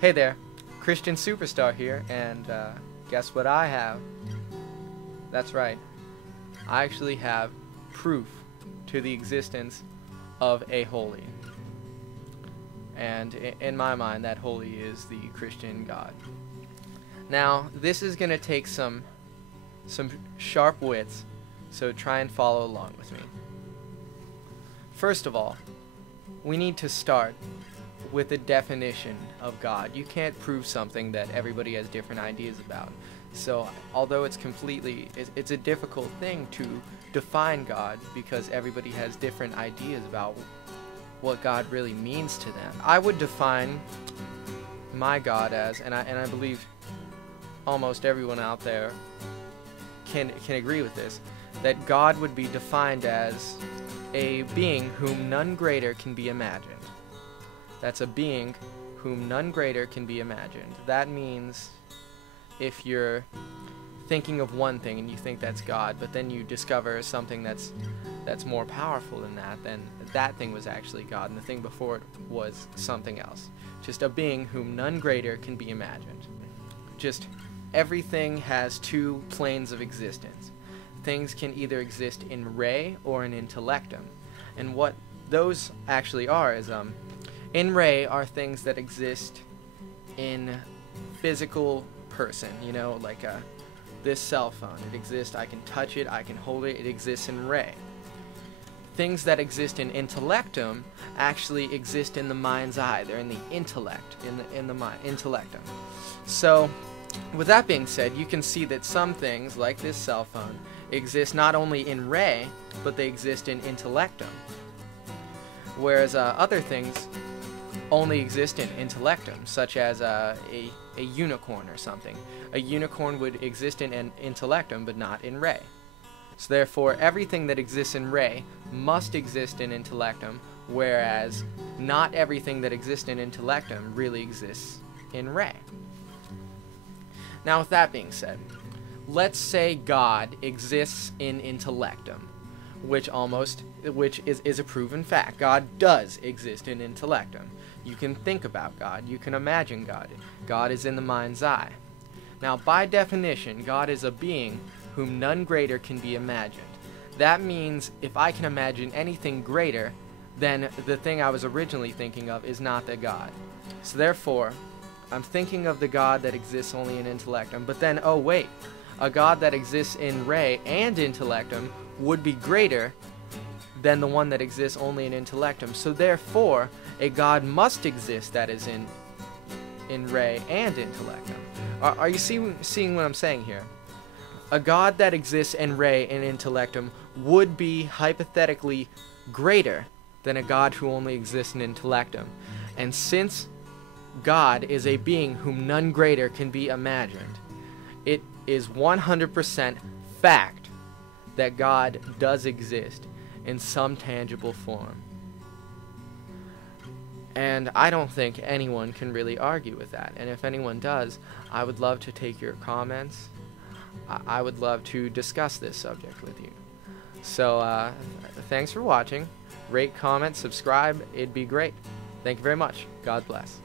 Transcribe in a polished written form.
Hey there, Christian Superstar here, and guess what I have? That's right, I actually have proof to the existence of a holy. And in my mind, that holy is the Christian God. Now, this is going to take some sharp wits, so try and follow along with me. First of all, we need to start with a definition of God. You can't prove something that everybody has different ideas about. So, although it's a difficult thing to define God because everybody has different ideas about what God really means to them. I would define my God as, and I believe almost everyone out there can agree with this, that God would be defined as a being whom none greater can be imagined. That's a being whom none greater can be imagined. That means if you're thinking of one thing and you think that's God, but then you discover something that's more powerful than that, then that thing was actually God, and the thing before it was something else. Just a being whom none greater can be imagined. Just everything has two planes of existence. Things can either exist in re or in intellectum. And what those actually are is, in re are things that exist in physical person, you know, like this cell phone. It exists, I can touch it, I can hold it, it exists in re. Things that exist in intellectum actually exist in the mind's eye. They're in the intellect, in the mind, intellectum. So, with that being said, you can see that some things, like this cell phone, exist not only in re, but they exist in intellectum. Whereas other things only exist in intellectum, such as a unicorn or something. A unicorn would exist in an intellectum, but not in re. So therefore, everything that exists in re must exist in intellectum, whereas not everything that exists in intellectum really exists in re. Now, with that being said, let's say God exists in intellectum, which is a proven fact. God does exist in intellectum. You can think about God. You can imagine God. God is in the mind's eye. Now, by definition, God is a being whom none greater can be imagined. That means if I can imagine anything greater, then the thing I was originally thinking of is not the God. So therefore, I'm thinking of the God that exists only in intellectum, but then, oh wait, a God that exists in re and intellectum would be greater than the one that exists only in intellectum. So therefore, a God must exist that is in re and intellectum. Are you seeing what I'm saying here? A God that exists in re and intellectum would be hypothetically greater than a God who only exists in intellectum. And since God is a being whom none greater can be imagined, it is 100% fact that God does exist in some tangible form. And I don't think anyone can really argue with that. And if anyone does, I would love to take your comments. I would love to discuss this subject with you. So, thanks for watching. Rate, comment, subscribe. It'd be great. Thank you very much. God bless.